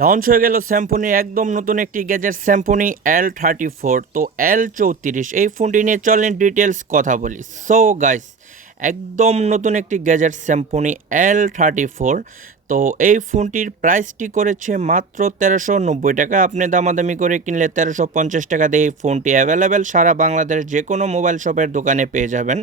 Launch হয়ে গেল Samsung একদম নতুন একটি গ্যাজেট স্যামসং L34। তো L34 এই ফোনটি নিয়ে চলেন ডিটেলস কথা বলি। সো গাইস, একদম নতুন একটি গ্যাজেট স্যামসং L34। তো এই ফোনটির প্রাইসটি করেছে মাত্র 1390 টাকা। আপনি দামাদামি করে কিনলে 1350 টাকা দিয়ে এই ফোনটি অ্যাভেলেবেল সারা বাংলাদেশ যে কোনো মোবাইল শপের দোকানে পেয়ে যাবেন।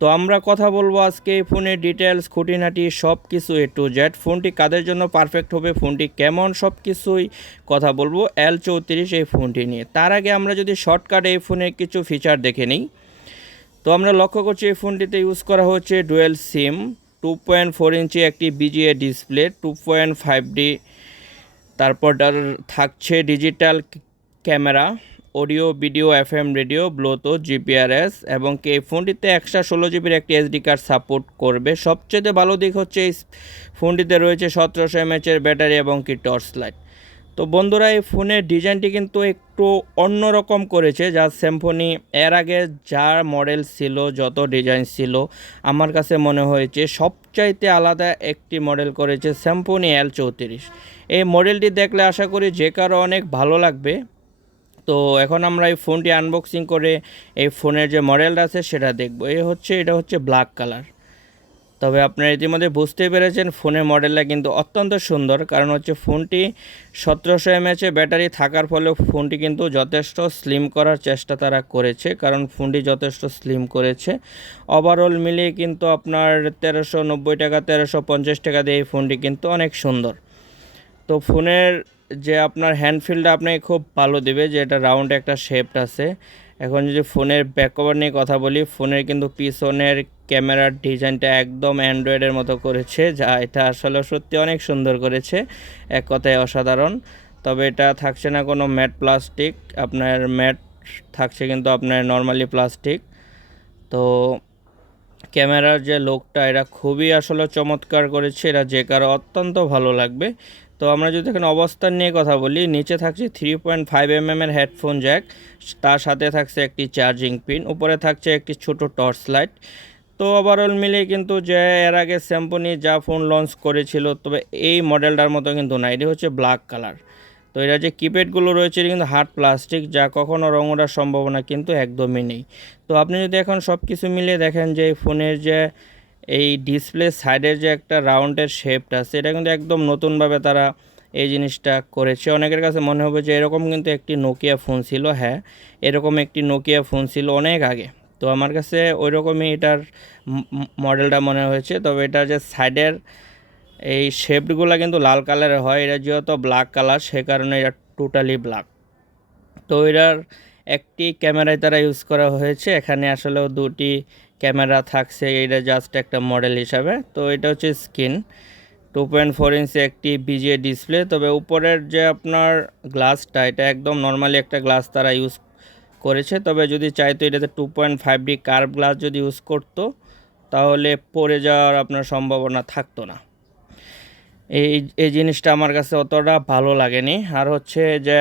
তো আমরা কথা বলবো আজকে এই ফোনের ডিটেলস, খুঁটিনাটি সব কিছু A to Z। ফোনটি কাদের জন্য পারফেক্ট হবে, ফোনটি কেমন, সব কিছুই কথা বলবো L34 এই ফোনটি নিয়ে। তার আগে আমরা যদি শর্টকাট এই ফোনের কিছু ফিচার দেখে নিই, তো আমরা লক্ষ্য করছি এই ফোনটিতে ইউজ করা হচ্ছে ডুয়েল সিম, 2.4 ইঞ্চি একটি BGA ডিসপ্লে, 2.5D, তারপর থাকছে digital camera, audio video FM radio, Bluetooth, GPRS, এবং এই ফোনটিতে 116 জিবির একটি SD কার্ড সাপোর্ট করবে। সবচেয়ে ভালো দিক হচ্ছে এই ফোনটিতে রয়েছে 1700 mAh ব্যাটারি এবং টর্চ লাইট। তো বন্ধুরা, এই ফোনের ডিজাইনটি কিন্তু একটু অন্যরকম করেছে, যা স্যামসং এর আগে যার মডেল ছিল, যত ডিজাইন ছিল, আমার কাছে মনে হয়েছে সবচাইতে আলাদা একটি মডেল করেছে স্যামসং L34। এই মডেলটি দেখলে আশা করি যে কারো অনেক ভালো লাগবে। তো এখন আমরা এই ফোনটি আনবক্সিং করে এই ফোনের যে মডেলটা আছে সেটা দেখব। এটা হচ্ছে ব্ল্যাক কালার। তবে আপনারা ইতিমধ্যে বুঝতেই পেরেছেন ফোনের মডেলটা কিন্তু অত্যন্ত সুন্দর, কারণ হচ্ছে ফোনটি 1700 mAh ব্যাটারি থাকার ফলে ফোনটি কিন্তু যথেষ্ট স্লিম করার চেষ্টা তারা করেছে, কারণ ফোনটি যথেষ্ট স্লিম করেছে। ওভারঅল মিলিয়ে কিন্তু আপনার 1390 টাকা 1350 টাকা দিয়ে এই ফোনটি কিন্তু অনেক সুন্দর। তো ফোনের যে আপনার হ্যান্ডফিলটা আপনাকে খুব ভালো দেবে, যে এটা রাউন্ড একটা শেপ আছে। এখন যদি ফোনের ব্যাক কভার নিয়ে কথা বলি, ফোনের কিন্তু পিছনের ক্যামেরার ডিজাইনটা একদম অ্যান্ড্রয়েডের মতো করেছে, যা এটা আসলে সত্যি অনেক সুন্দর করেছে, এক কথায় অসাধারণ। তবে এটা থাকছে না কোনো ম্যাট প্লাস্টিক, আপনার ম্যাট থাকছে কিন্তু আপনার নর্মালি প্লাস্টিক। তো ক্যামেরার যে লুকটা এটা খুবই আসলে চমৎকার করেছে, এটা যে কারো অত্যন্ত ভালো লাগবে। তো আমরা যদি এখানে অবস্থান নিয়ে কথা বলি, নিচে থাকছে 3.5 mm এর হেডফোন জ্যাক, তার সাথে থাকছে একটি চার্জিং পিন, উপরে থাকছে একটি ছোট টর্চ লাইট। তো ওভারঅল মিলিয়ে কিন্তু যে এর আগে স্যামসং যা ফোন লঞ্চ করেছিল, তবে এই মডেলটার মতো কিন্তু না, এটি হচ্ছে ব্ল্যাক কালার। তো এটা যে কিপ্যাডগুলো রয়েছে এটা কিন্তু হার্ড প্লাস্টিক, যা কখনও রং ওঠার সম্ভাবনা কিন্তু একদমই নেই। তো আপনি যদি এখন সব কিছু মিলিয়ে দেখেন যে এই ফোনের যে এই ডিসপ্লে সাইডের যে একটা রাউন্ডের শেপটা আছে, এটা কিন্তু একদম নতুনভাবে তারা এই জিনিসটা করেছে। অনেকের কাছে মনে হবে যে এরকম কিন্তু একটি নোকিয়া ফোন ছিল। হ্যাঁ, এরকম একটি নোকিয়া ফোন ছিল অনেক আগে। তো আমার কাছে ওই রকমই এটার মডেলটা মনে হয়েছে। তবে এটার যে সাইডের এই শেপগুলো কিন্তু লাল কালারের হয়, এটা যেহেতু ব্ল্যাক কালার সে কারণে এটা টোটালি ব্ল্যাক। তো এটার একটি ক্যামেরায় তারা ইউজ করা হয়েছে, এখানে আসলেও দুটি ক্যামেরা থাকছে, এটা জাস্ট একটা মডেল হিসাবে। তো এটা হচ্ছে স্ক্রিন, 2.4 ইঞ্চি একটি BGA ডিসপ্লে। তবে উপরের যে আপনার গ্লাসটা, এটা একদম নর্মালি একটা গ্লাস তারা ইউজ করেছে। তবে যদি চাইতো এটাতে 2.5D কার্ভ গ্লাস যদি ইউজ করতো, তাহলে পড়ে যাওয়ার আপনার সম্ভাবনা থাকতো না। এই এই জিনিসটা আমার কাছে অতটা ভালো লাগেনি। আর হচ্ছে যে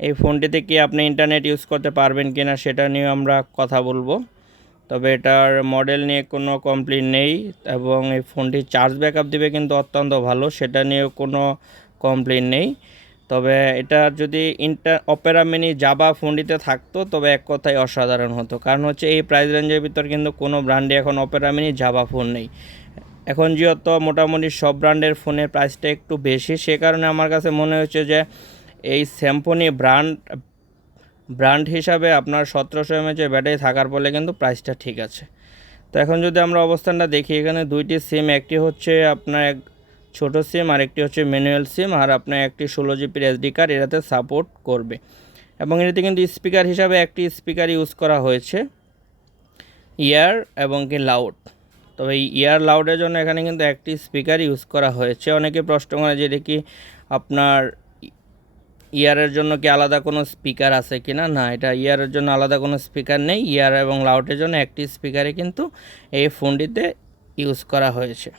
এই ফোনটিতে কি আপনি ইন্টারনেট ইউজ করতে পারবেন কি না সেটা নিয়ে আমরা কথা বলবো। তবে এটার মডেল নিয়ে কোনো কমপ্লেইন নেই, এবং এই ফোনটি চার্জ ব্যাকআপ দিবে কিন্তু অত্যন্ত ভালো, সেটা নিয়েও কোনো কমপ্লেইন নেই। তবে এটা যদি অপেরা মিনি জাভা ফোনটিতে থাকতো, তবে এক কথায় অসাধারণ হতো। কারণ হচ্ছে এই প্রাইস রেঞ্জের ভিতর কিন্তু কোনো ব্র্যান্ডে এখন অপেরা মিনি জাভা ফোন নেই। এখন যেহেতু মোটামুটি সব ব্র্যান্ডের ফোনের প্রাইসটা একটু বেশি, সে কারণে আমার কাছে মনে হচ্ছে যে এই স্যামসং ব্র্যান্ড হিসাবে আপনার 1700 mAh ব্যাটারি থাকার ফলে কিন্তু প্রাইসটা ঠিক আছে। তো এখন যদি আমরা অবস্থানটা দেখি, এখানে দুইটি সিম, একটি হচ্ছে আপনার ছোট সিম আর একটি হচ্ছে ম্যানুয়াল সিম, আর আপনার একটি 16 জিবির SD কার্ড এটাতে সাপোর্ট করবে। এবং এটাতে কিন্তু স্পিকার হিসাবে একটি স্পিকার ইউজ করা হয়েছে, ইয়ার এবং কি লাউড। তবে এই ইয়ার লাউডের জন্য এখানে কিন্তু একটি স্পিকার ইউজ করা হয়েছে। অনেকে প্রশ্ন করে যে এটা কি আপনার ইয়ারের জন্য কি আলাদা কোনো স্পিকার আছে কি না। না, এটা ইয়ারের জন্য আলাদা কোনো স্পিকার নেই, ইয়ার এবং লাউডের জন্য একটি স্পিকারে কিন্তু এই ফোনটিতে ইউজ করা হয়েছে।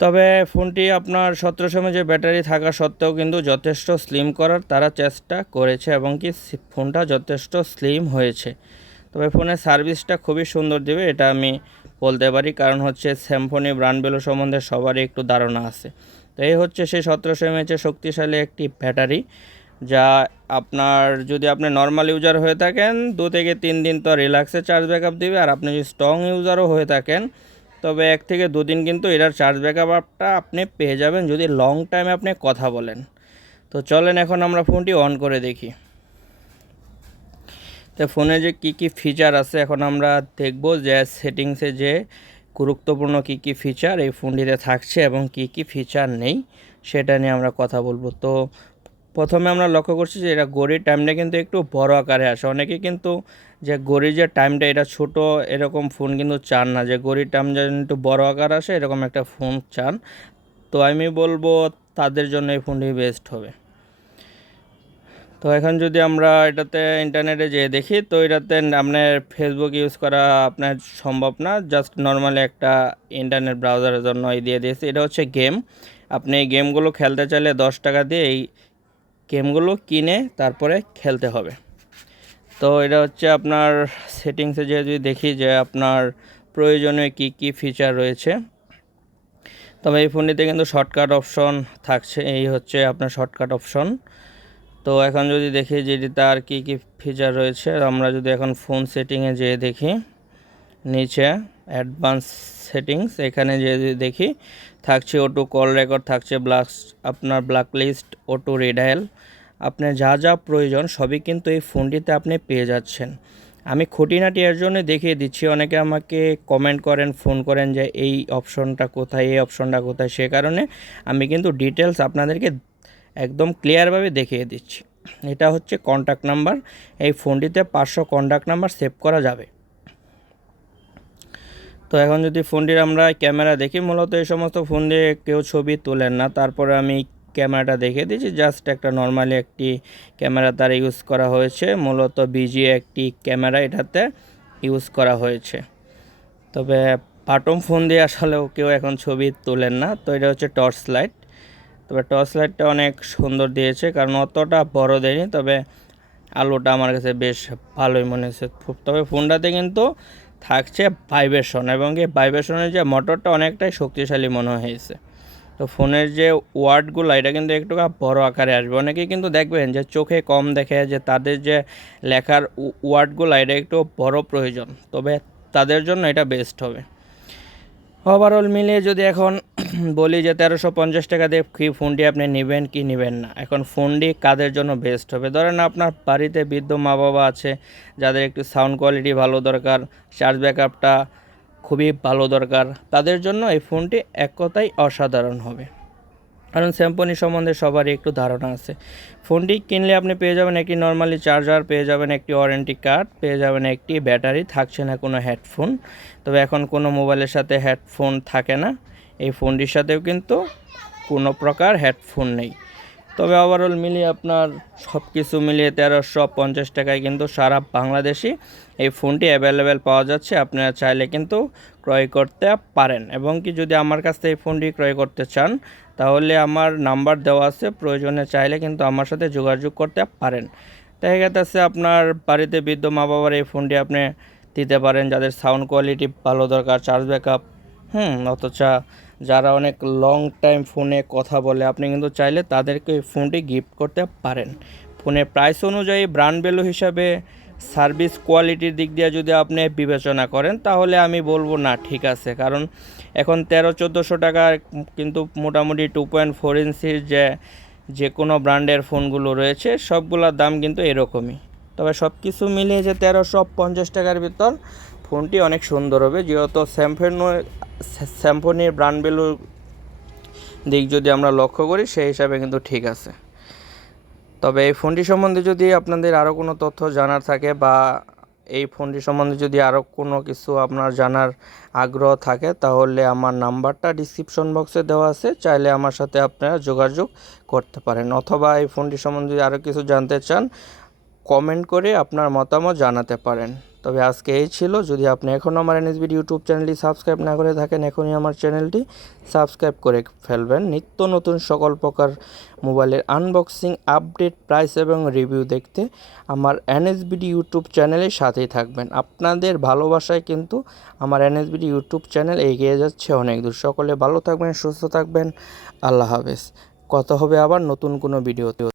তবে ফোনটি আপনার 1700 mAh ব্যাটারি থাকা সত্ত্বেও কিন্তু যথেষ্ট স্লিম করার তারা চেষ্টা করেছে, এবং কি ফোনটা যথেষ্ট স্লিম হয়েছে। তবে ফোনের সার্ভিসটা খুবই সুন্দর দেবে, এটা আমি বলতে পারি, কারণ হচ্ছে স্যামসং ব্র্যান্ড ভ্যালু সম্বন্ধে সবারই একটু ধারণা আছে। তো এই হচ্ছে সেই 1700 mAh শক্তিশালী একটি ব্যাটারি, যা আপনার যদি আপনি নর্মাল ইউজার হয়ে থাকেন 2 থেকে 3 দিন তো রিল্যাক্সে চার্জ ব্যাকআপ দিবে। আর আপনি যদি স্ট্রং ইউজারও হয়ে থাকেন তবে 1 থেকে 2 দিন কিন্তু এটার চার্জ ব্যাকআপটা আপনি পেয়ে যাবেন যদি লং টাইমে আপনি কথা বলেন। তো চলেন এখন আমরা ফোনটি অন করে দেখি। তো ফোনে যে কি ফিচার আছে এখন আমরা দেখব, যে সেটিংসে যে গুরুত্বপূর্ণ কি ফিচার এই ফোনটিতে থাকছে এবং কি ফিচার নেই সেটা নিয়ে আমরা কথা বলবো। তো প্রথমে আমরা লক্ষ্য করছি যে এটা ঘড়ির টাইমটা কিন্তু একটু বড় আকারে আসে। অনেকে কিন্তু যে ঘড়ির যে টাইমটা এটা ছোট এরকম ফোন কিন্তু চান না, যে ঘড়ির টাইম যেন একটু বড় আকার আসে এরকম একটা ফোন চান। তো আমি বলবো তাদের জন্য এই ফোনটি বেস্ট হবে। তো এখন যদি আমরা এটাতে ইন্টারনেটে যেয়ে দেখি, তো এটাতে আপনার ফেসবুক ইউজ করা আপনার সম্ভব না, জাস্ট নর্মালি একটা ইন্টারনেট ব্রাউজারের জন্য দিয়ে দিয়েছি। এটা হচ্ছে গেম, আপনি এই গেমগুলো খেলতে চাইলে 10 টাকা দিয়ে এই গেমগুলো কিনে তারপরে খেলতে হবে। তো এটা হচ্ছে আপনার সেটিংসে যে যদি দেখি যে আপনার প্রয়োজনীয় কি ফিচার রয়েছে, তবে এই ফোনটিতে কিন্তু শর্টকাট অপশন থাকছে, এই হচ্ছে আপনার শর্টকাট অপশন। তো এখন যদি দেখি যে তার কি ফিচার রয়েছে, আমরা যদি এখন ফোন সেটিংয়ে যেয়ে দেখি নিচে অ্যাডভান্স সেটিংস, এখানে যে যদি দেখি থাকছে অটো কল রেকর্ড, থাকছে আপনার ব্ল্যাক লিস্ট, অটো রিডায়াল, আপনার যা প্রয়োজন সবই কিন্তু এই ফোনটিতে আপনি পেয়ে যাচ্ছেন। আমি খুঁটিনাটি এর জন্য দেখিয়ে দিচ্ছি, অনেকে আমাকে কমেন্ট করেন, ফোন করেন যে এই অপশনটা কোথায়, এই অপশনটা কোথায়, সে কারণে আমি কিন্তু ডিটেলস আপনাদেরকে একদম ক্লিয়ারভাবে দেখিয়ে দিচ্ছি। এটা হচ্ছে কন্ট্যাক্ট নাম্বার, এই ফোনটিতে 500 কন্ট্যাক্ট নাম্বার সেভ করা যাবে। তো এখন যদি ফোনটির আমরা ক্যামেরা দেখি, মূলত এই সমস্ত ফোন দিয়ে কেউ ছবি তোলেন না, তারপরে আমি ক্যামেরাটা দেখে দিয়েছি, জাস্ট একটা নর্মালি একটি ক্যামেরা তার ইউজ করা হয়েছে, মূলত বিজিএ একটি ক্যামেরা এটাতে ইউজ করা হয়েছে। তবে বাটন ফোন দিয়ে আসলেও কেউ এখন ছবি তোলেন না। তো এটা হচ্ছে টর্চ লাইট, তবে টর্চ লাইটটা অনেক সুন্দর দিয়েছে, কারণ অতটা বড় দেয়নি, তবে আলোটা আমার কাছে বেশ ভালোই মনে হয়েছে। তবে ফোনটাতে কিন্তু থাকছে ভাইব্রেশন, এবং এই ভাইব্রেশনের যে মোটরটা অনেকটাই শক্তিশালী মনে হয়েছে। তো ফোনের যে ওয়ার্ডগুলো এটা কিন্তু একটু বড় আকারে আসবে। অনেকেই কিন্তু দেখবেন যে চোখে কম দেখে, যে তাদের যে লেখার ওয়ার্ডগুলো এটা একটু বড় প্রয়োজন, তবে তাদের জন্য এটা বেস্ট হবে। ওভারঅল মিলিয়ে যদি এখন বলি যে 1350 টাকা দিয়ে কি ফোনটি আপনি নেবেন কি নেবেন না, এখন ফোনটি কাদের জন্য বেস্ট হবে? ধরেন আপনার বাড়িতে বৃদ্ধ মা বাবা আছে, যাদের একটু সাউন্ড কোয়ালিটি ভালো দরকার, চার্জ ব্যাকআপটা খুবই ভালো দরকার, তাদের জন্য এই ফোনটি এক কথাই অসাধারণ হবে। কারণ স্যামসং সম্বন্ধে সবারই একটু ধারণা আছে। ফোনটি কিনলে আপনি পেয়ে যাবেন একটি নর্মালি চার্জার, পেয়ে যাবেন একটি ওয়ারেন্টি কার্ড, পেয়ে যাবেন একটি ব্যাটারি, থাকছে না কোনো হেডফোন। তবে এখন কোনো মোবাইলের সাথে হেডফোন থাকে না, এই ফোনটির সাথেও কিন্তু কোনো প্রকার হেডফোন নেই। তবে ওভারঅল মিলিয়ে আপনার সব কিছু মিলিয়ে 1350 টাকায় কিন্তু সারা বাংলাদেশে এই ফোনটি অ্যাভেলেবেল পাওয়া যাচ্ছে। আপনারা চাইলে কিন্তু ক্রয় করতে পারেন, এবং কি যদি আমার কাছ থেকে এই ফোনটি ক্রয় করতে চান তাহলে আমার নাম্বার দেওয়া আছে, প্রয়োজনে চাইলে কিন্তু আমার সাথে যোগাযোগ করতে পারেন। দেখা গেছে আপনার বাড়িতে বৃদ্ধ মা বাবার এই ফোনটি আপনি দিতে পারেন, যাদের সাউন্ড কোয়ালিটি ভালো দরকার, চার্জ ব্যাকআপ অথচ যারা অনেক লং টাইম ফোনে কথা বলে, আপনি কিন্তু চাইলে তাদেরকে এই ফোনটি গিফট করতে পারেন। ফোনের প্রাইস অনুযায়ী ব্র্যান্ড ভ্যালু হিসাবে সার্ভিস কোয়ালিটির দিক দিয়ে যদি আপনি বিবেচনা করেন তাহলে আমি বলবো না ঠিক আছে, কারণ এখন 1300-1400 টাকা কিন্তু মোটামুটি 2.4 ইঞ্চির যে কোনো ব্র্যান্ডের ফোনগুলো রয়েছে সবগুলোর দাম কিন্তু এরকমই। তবে সব কিছু মিলিয়ে যে 1350 টাকার ভিতর ফোনটি অনেক সুন্দর হবে, যেহেতু স্যামসংয়ের ব্র্যান্ড ভ্যালুর দিক যদি আমরা লক্ষ্য করি সেই হিসাবে কিন্তু ঠিক আছে। তবে এই ফোনটি সম্বন্ধে যদি আপনাদের আরও কোনো তথ্য জানার থাকে, বা এই ফোনটি সম্বন্ধে যদি আরও কোনো কিছু আপনার জানার আগ্রহ থাকে, তাহলে আমার নাম্বারটা ডিসক্রিপশন বক্সে দেওয়া আছে, চাইলে আমার সাথে আপনারা যোগাযোগ করতে পারেন, অথবা এই ফোনটি সম্বন্ধে যদি আরও কিছু জানতে চান কমেন্ট করে আপনার মতামত জানাতে পারেন। তবে আজকে এই ছিল। যদি আপনি এখনও আমার এনএসবিডি ইউটিউব চ্যানেলটি সাবস্ক্রাইব না করে থাকেন, এখনই আমার চ্যানেলটি সাবস্ক্রাইব করে ফেলবেন নিত্য নতুন সকল প্রকার মোবাইলের আনবক্সিং, আপডেট, প্রাইস এবং রিভিউ দেখতে আমার এনএসবিডি ইউটিউব চ্যানেলের সাথেই থাকবেন। আপনাদের ভালোবাসায় কিন্তু আমার এনএসবিডি ইউটিউব চ্যানেল এগিয়ে যাচ্ছে অনেক দূর। সকলে ভালো থাকবেন, সুস্থ থাকবেন। আল্লাহ হাফেজ। কথা হবে আবার নতুন কোনো ভিডিওতে।